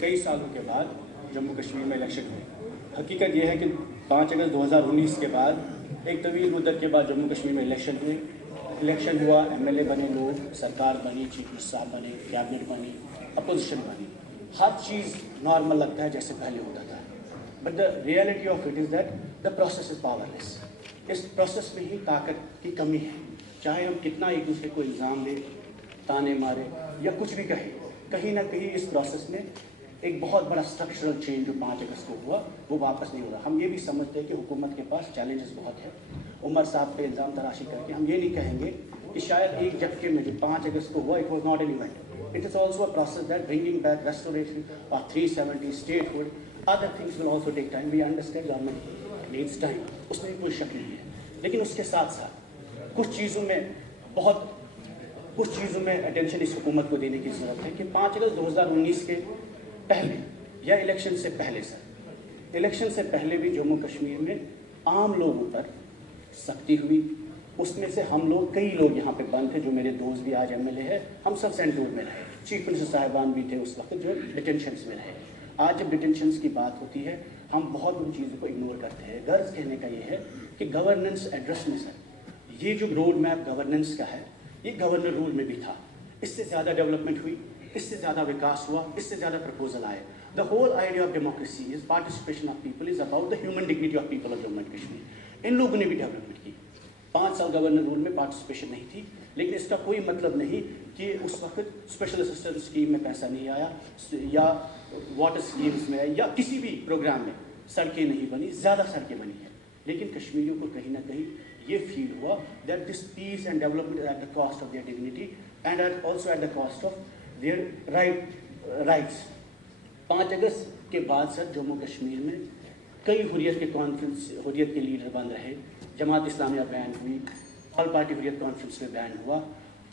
कई सालों के बाद जम्मू कश्मीर में इलेक्शन हुए। हकीकत ये है कि 5 अगस्त 2019 के बाद एक तवील मुद्दत के बाद जम्मू कश्मीर में इलेक्शन हुए। इलेक्शन हुआ, MLA बने लोग, सरकार बनी, चीफ मिनिस्टर साहब बने, कैबिनेट बनी, अपोजिशन बनी। हर चीज़ नॉर्मल लगता है जैसे पहले होता था, but the reality of it is that the process is powerless. इस प्रोसेस में ही ताकत की कमी है। चाहे हम कितना एक दूसरे को इल्ज़ाम दें, ताने मारे या कुछ भी कहें, कहीं ना कहीं इस प्रोसेस में एक बहुत बड़ा स्ट्रक्चरल चेंज जो 5 अगस्त को हुआ वो वापस नहीं हो रहा। हम ये भी समझते हैं कि हुकूमत के पास चैलेंजेस बहुत है। उमर साहब पे इल्ज़ाम तराशी करके हम ये नहीं कहेंगे कि शायद एक झटके में जो 5 अगस्त को हुआ it was not an event, it is also a process that bringing back restoration of 370 statehood, other things will also take time. We understand government needs time, उसमें कोई शक नहीं है। लेकिन उसके साथ साथ कुछ चीज़ों में अटेंशन इस हुकूमत को देने की ज़रूरत है कि 5 अगस्त 2019 के पहले या इलेक्शन से पहले, सर इलेक्शन से पहले भी जम्मू कश्मीर में आम लोगों पर सख्ती हुई। उसमें से हम लोग, कई लोग यहाँ पे बंद थे, जो मेरे दोस्त भी आज MLA है, हम सब सेंटूर में रहे। चीफ मिनिस्टर साहिबान भी थे उस वक्त जो डिटेंशन्स में रहे। आज जब डिटेंशन्स की बात होती है हम बहुत उन चीज़ों को इग्नोर करते हैं। गर्ज कहने का ये है कि गवर्नेंस एड्रेस में सर ये जो रोड मैप गवर्नेंस का है ये गवर्नर रूल में भी था। इससे ज़्यादा डेवलपमेंट हुई, इससे ज़्यादा विकास हुआ, इससे ज़्यादा प्रपोजल आए। The whole idea of democracy is participation of people, is about the human dignity of people of Jammu and Kashmir. इन लोगों ने भी डेवलपमेंट की। 5 साल गवर्नर रूल में पार्टिसिपेशन नहीं थी, लेकिन इसका कोई मतलब नहीं कि उस वक्त स्पेशल असिस्टेंस स्कीम में पैसा नहीं आया या वाटर स्कीम्स में या किसी भी प्रोग्राम में सड़कें नहीं बनी। ज़्यादा सड़कें बनी हैं, लेकिन कश्मीरियों को कहीं ना कहीं ये फील हुआ that this peace and development at the cost of their dignity and also at the cost of their rights. 5 अगस्त के बाद सर जम्मू कश्मीर में कई हुर्रियत के लीडर बन रहे। जमात इस्लामिया बैन हुई, ऑल पार्टी हुर्रियत कॉन्फ्रेंस में बैन हुआ।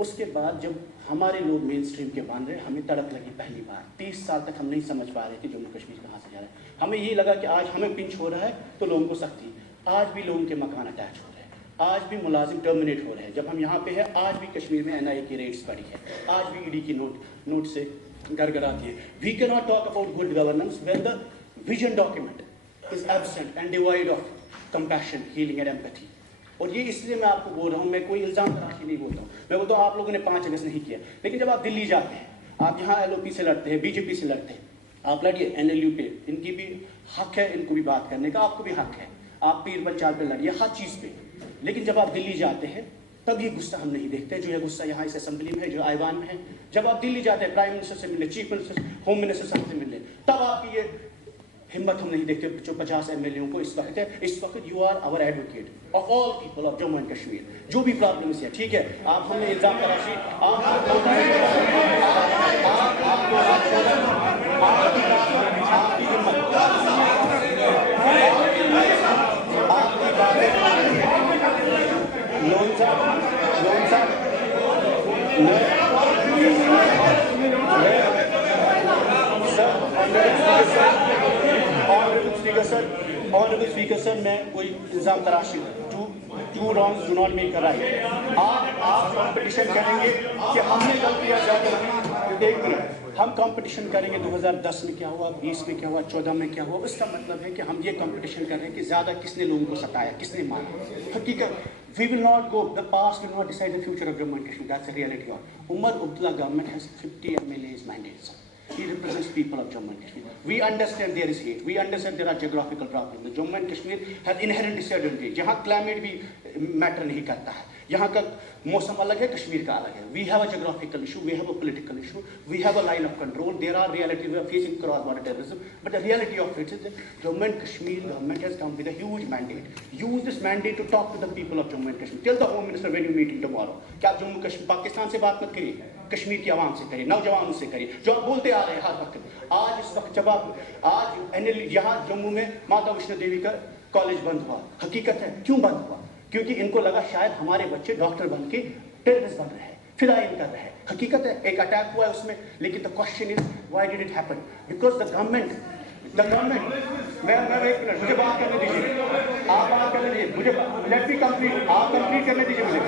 उसके बाद जब हमारे लोग मेन स्ट्रीम के बन रहे, हमें तड़प लगी पहली बार। 30 साल तक हम नहीं समझ पा रहे थे जम्मू कश्मीर कहाँ से जा रहा है। हमें ये लगा कि आज हमें पिंच हो रहा है तो लोगों को सख्ती। आज भी लोगों के मकान अटैच हो रहे हैं, आज भी मुलाजिम टर्मिनेट हो रहे हैं। जब हम यहाँ पे हैं आज भी कश्मीर में NIA की रेट्स बढ़ी है, आज भी ED की नोट से गड़गड़ाती है। We can not talk about good governance when the vision document is absent and divide of compassion, healing and empathy. और ये इसलिए मैं आपको बोल रहा हूँ, मैं कोई इल्ज़ाम तराशी नहीं बोलता हूँ। मैं बोलता हूँ आप लोगों ने 5 अगस्त नहीं किया, लेकिन जब आप दिल्ली जाते हैं, आप यहाँ LOP से लड़ते हैं, BJP से लड़ते हैं, आप लड़िए NLU पे, इनकी भी हक है, इनको भी बात करने का, आपको भी हक है। आप पीर पंचाल पे लड़िए, हर चीज़ पे। लेकिन जब आप दिल्ली जाते हैं तब ये गुस्सा हम नहीं देखते जो है गुस्सा यहाँ इस असेंबली में है, जो आईवान में है। जब आप दिल्ली जाते हैं प्राइम मिनिस्टर से मिलने, चीफ मिनिस्टर, होम मिनिस्टर साहब से मिलने, तब आपकी ये हिम्मत हम नहीं देखते। जो 50 MLA को इस वक्त है, इस वक्त you are our advocate of all people of Jammu and Kashmir. जो भी प्रॉब्लम्स है, ठीक है, आप हमें इल्ज़ाम तराशी ऑनरेबल स्पीकर सर, मैं कोई इल्ज़ाम तराशी two wrongs do not make a right. आप कंपटीशन करेंगे कि हमने गलतियाँ ज़्यादा। एक मिनट, हम कंपटीशन करेंगे 2010 में क्या हुआ, 20 में क्या हुआ, 14 में क्या हुआ। इसका मतलब है कि हम ये कंपटीशन कर रहे हैं कि ज़्यादा किसने लोगों को सताया, किसने मारा। हकीकत we will not go, the past will not decide the future of Jammu and Kashmir. That's the reality of it. Umar Abdullah government has 50 MLAs mandates. He represents people of Jammu and Kashmir. We understand there is hate. We understand there are geographical problems. The Jammu and Kashmir has inherent disadvantage. यहाँ climate भी matter नहीं करता है। यहाँ का मौसम अलग है, कश्मीर का अलग है। We have a geographical issue. We have a political issue. We have a line of control. There are realities. We are facing cross-border terrorism. But the reality of it is that Jammu and Kashmir government has come with a huge mandate. Use this mandate to talk to the people of Jammu and Kashmir. Tell the Home Minister when you meeting tomorrow कि आप जम्मू कश्मीर पाकिस्तान से बात मत करिए, कश्मीर की आवाम से करिए, नौजवानों से करिए, जो आप बोलते आ रहे हैं हर वक्त। आज इस वक्त जब आप आज NL यहाँ जम्मू में माता वैष्णो देवी का कॉलेज बंद हुआ। हकीकत है क्यों बंद हुआ? क्योंकि इनको लगा शायद हमारे बच्चे डॉक्टर बन के टेररिस्ट बन रहे हैं, फिदाइन कर रहे हैं। हकीकत है एक अटैक हुआ है उसमें, लेकिन the question is why did it happen? Because the government The government, मुझे बात करने दीजिए, आप बात करने दीजिए, मुझे लेट मी कंप्लीट, आप कंप्लीट करने दीजिए मुझे।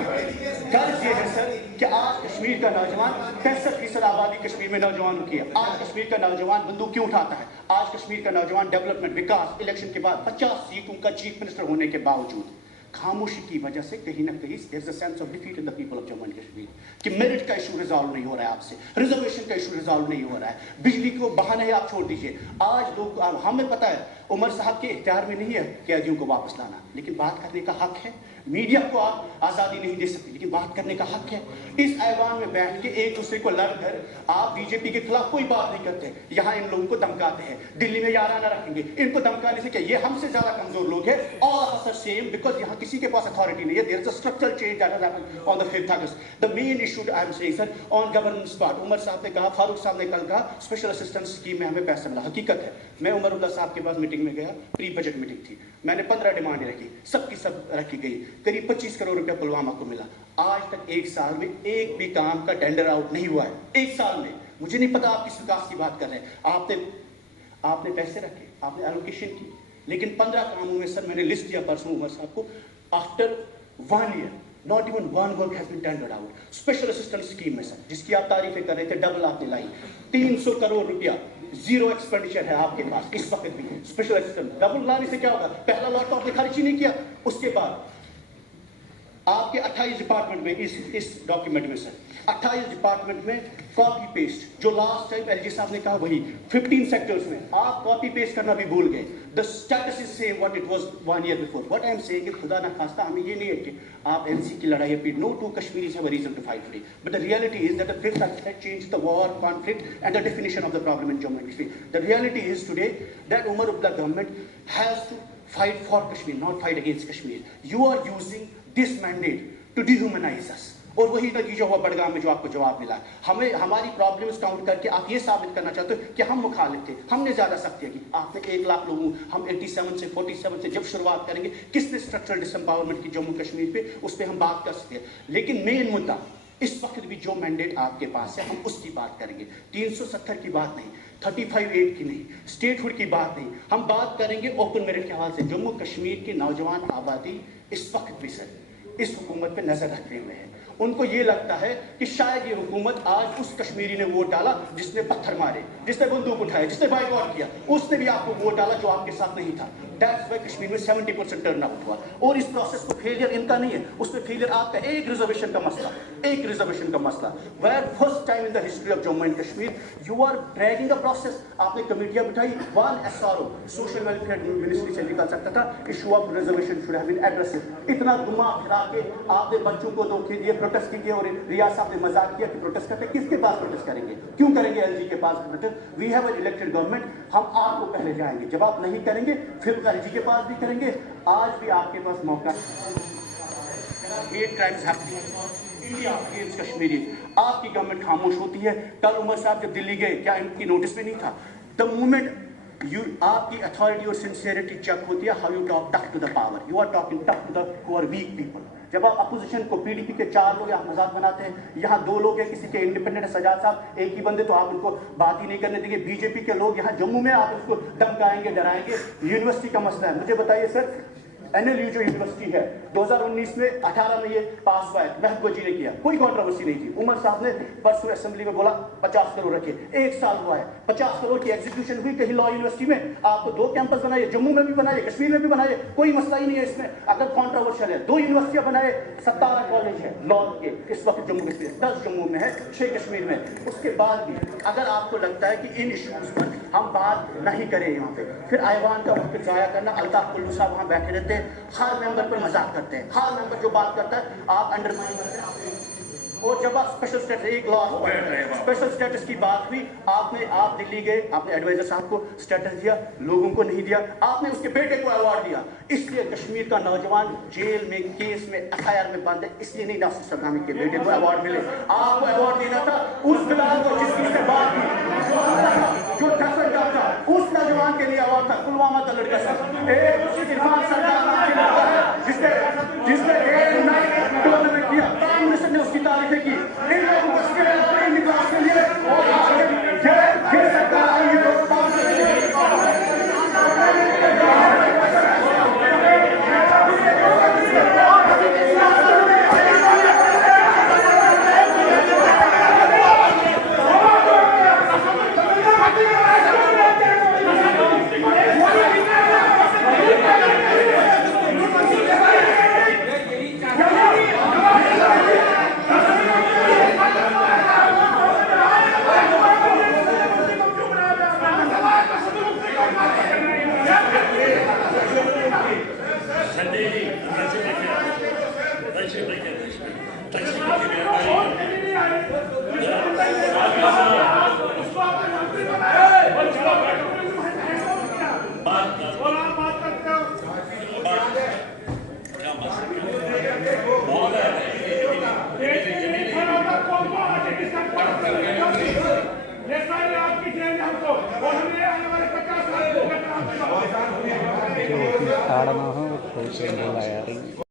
गर्ज ये है सर कि आज कश्मीर का नौजवान 65% आबादी कश्मीर में नौजवानों की है। आज कश्मीर का नौजवान बंदूक क्यों उठाता है? आज कश्मीर का नौजवान डेवलपमेंट, विकास, इलेक्शन के बाद 50 सीटों का चीफ मिनिस्टर होने के बावजूद खामोशी की वजह से कहीं ना कहीं there is a sense of defeat in the people of Jammu and Kashmir कि मेरिट का इशू रिजॉल्व नहीं हो रहा है आपसे, रिजर्वेशन का इशू रिजॉल्व नहीं हो रहा है, बिजली को बहाना है आप छोड़ दीजिए। आज लोग, हमें पता है उमर साहब के इख्तियार में नहीं है कैदियों को वापस लाना, लेकिन बात करने का हक है। मीडिया को आप आज़ादी नहीं दे सकते, लेकिन बात करने का हक है। इस ऐवान में बैठ के एक दूसरे को लड़ कर आप बीजेपी के खिलाफ कोई बात नहीं करते। यहाँ इन लोगों को धमकाते हैं, दिल्ली में याराना रखेंगे, इनको धमकाने से क्या, ये हमसे ज्यादा कमजोर लोग हैं। All of us are same because यहाँ किसी के पास अथॉरिटी नहीं है। There is a structural change that has happened on the 5th August. The main issue I am saying sir on governance part, Omar साहब ने कहा, फारूक साहब ने कल कहा स्पेशल असिस्टेंस स्कीम में हमें पैसा मिला। हकीकत है, मैं उमरुल्लाह साहब के पास मीटिंग में गया, प्री बजट मीटिंग थी, मैंने 15 डिमांडें रखी, सबकी सब रखी गई, करीब 25 करोड़ रुपया पुलवामा को मिला। आज तक एक साल में एक भी काम का टेंडर आउट नहीं हुआ है, एक साल में। मुझे नहीं पता आप किस विकास की बात कर रहे हैं। आपने पैसे रखे, आपने एलोकेशन की, लेकिन 15 कामों में सर मैंने लिस्ट दिया परसों उमर साहब को, after 1 year not even one work has been tendered out. Special assistant scheme में सर, जिसकी आप तारीफें कर रहे थे, डबल आपने लाई, 300 करोड़ रुपया जीरो एक्सपेंडिचर है आपके पास इस वक्त भी। स्पेशल असिस्टेंट डबल लाने से क्या होगा? पहला लॉट तो आपने खर्च ही नहीं किया, उसके बाद आपके 28 डिपार्टमेंट में इस डॉक्यूमेंट में सर 28 डिपार्टमेंट में कॉपी पेस्ट, जो लास्ट टाइम एलजी साहब ने कहा वही 15 सेक्टर्स में आप कॉपी पेस्ट करना भी भूल गए। The status is same what it was 1 year before. What I am saying कि खुदा ना खास्ता हमें ये नहीं है कि आप एनसी की लड़ाई अपनी, no two Kashmiris have a reason to fight today, but the reality is that the 5th Act had changed the war, conflict and the definition of the problem in Jammu and Kashmir. The reality is today that Umar Abdullah government has to fight for Kashmir, not fight against Kashmir. You are using this mandate to dehumanize us. और वही नतीजा हुआ बड़गाम में जो आपको जवाब मिला। हमें हमारी प्रॉब्लम्स काउंट करके आप ये साबित करना चाहते हो कि हम मुखालिफ थे, हमने ज्यादा सख्तियां की। आपने 1 लाख लोगों, हम 87 से 47 से जब शुरुआत करेंगे, किसने स्ट्रक्चरल डिसएम्पावरमेंट की जम्मू कश्मीर पे, उस पर हम बात कर सकते हैं। लेकिन मेन मुद्दा इस वक्त भी जो मैंडेट आपके पास है, हम उसकी बात करेंगे। 370 की बात नहीं, 35(8) की नहीं, स्टेटहुड की बात नहीं, हम बात करेंगे ओपन मेरिट के हवाले से। जम्मू कश्मीर की नौजवान आबादी इस वक्त भी सर इस हुकूमत पे नजर रखे हुए हैं। उनको ये लगता है कि शायद ये हुकूमत, आज उस कश्मीरी ने वोट डाला जिसने पत्थर मारे, जिसने बंदूक उठाए, जिसने बाइकआउट किया, उसने भी आपको वोट डाला जो आपके साथ नहीं था। दैट्स व्हाई कश्मीर में 70% टर्न आउट हुआ। और इस प्रोसेस को फेलियर इनका नहीं है, उसमें फेलियर आपका एक रिजर्वेशन का मसला, एक रिजर्वेशन का मसला। Where first time in the history of Jammu and Kashmir you are dragging a process. आपने कमेटियां बिठाई, 1 SRO सोशल वेलफेयर मिनिस्ट्री से निकल सकता था, issue of reservation should have been addressed. इतना घुमा फिरा के आपने बच्चों को धोखे दिए, प्रोटेस्ट किए, और रियाज साहब ने मजाक किया कि प्रोटेस्ट करते, किसके पास प्रोटेस्ट करेंगे, क्यों करेंगे एलजी के पास protest? We have an elected government, हम आपको पहले जाएंगे, जब आप नहीं करेंगे फिर एलजी के पास भी करेंगे। आज भी आपके पास मौका, इंडिया अगेंस्ट कश्मीरी, आपकी गवर्नमेंट खामोश होती है। कल उमर साहब जब दिल्ली गए, क्या इनकी नोटिस में नहीं था? द मूवमेंट आपकी अथॉरिटी और सिंसियरिटी चेक होती है, how you talk tough to the power, you are talking tough to the who are weak people. जब आप अपोजिशन को, पीडीपी के 4 लोग आप मजाक बनाते हैं, यहाँ 2 लोग हैं, किसी के इंडिपेंडेंट सजाद साहब, एक ही बंदे, तो आप उनको बात ही नहीं करने देंगे। बीजेपी के लोग यहाँ जम्मू में, आप उसको धमकाएंगे, डराएंगे। यूनिवर्सिटी का मसला है, मुझे बताइए सर, एनएलयू जो यूनिवर्सिटी है 2019 में 18 में ये पास हुआ है, महबूबा जी ने किया, कोई कंट्रोवर्सी नहीं थी। उमर साहब ने परसों असेंबली में बोला 50 करोड़ रखे, 1 साल हुआ है, 50 करोड़ की एग्जीक्यूशन हुई कहीं लॉ यूनिवर्सिटी में। आपको 2 कैंपस बनाए, जम्मू में भी बनाए, कश्मीर में भी बनाए, कोई मसला ही नहीं है इसमें। अगर कॉन्ट्रोवर्शियल है, 2 यूनिवर्सिटियां बनाए, 17 कॉलेज है लॉ के इस वक्त जम्मू कश्मीर, 10 जम्मू में है, 6 कश्मीर में। उसके बाद भी अगर आपको लगता है कि इन इश्यूज पर हम बात नहीं करें यहाँ पे, फिर ऐवान का वक्त जाया करना। अल्ताफ कुल्लू साहब वहाँ बैठे रहते हैं, हर मेंबर पर मजाक करते हैं, हर मेंबर जो बात करता है आप अंडरमाइन करते हैं। और जब आप स्पेशल स्टेटस, एक लॉ स्पेशल स्टेटस की बात हुई, आप दिल्ली गए, आपने एडवाइजर साहब को स्टेटस दिया, लोगों को नहीं दिया, आपने उसके बेटे को अवार्ड दिया। इसलिए कश्मीर का नौजवान जेल में, केस में, एफआईआर में बंद है, इसलिए नहीं नासिर सद्दामी के बेटे को अवार्ड मिले। आपको अवार्ड देना था उस बिलाल को जिसकी से बात की, जो दफन का था, उस नौजवान के लिए अवार्ड था, पुलवामा का लड़का था, इरफान सरदार नाम के लड़का है, जिसने टूर्नामेंट किया, प्राइम मिनिस्टर ने उसकी तारीफें की। इन लोगों को निकाल के लिए और ये सरकार आई है गार्डन हो, फूल से लाया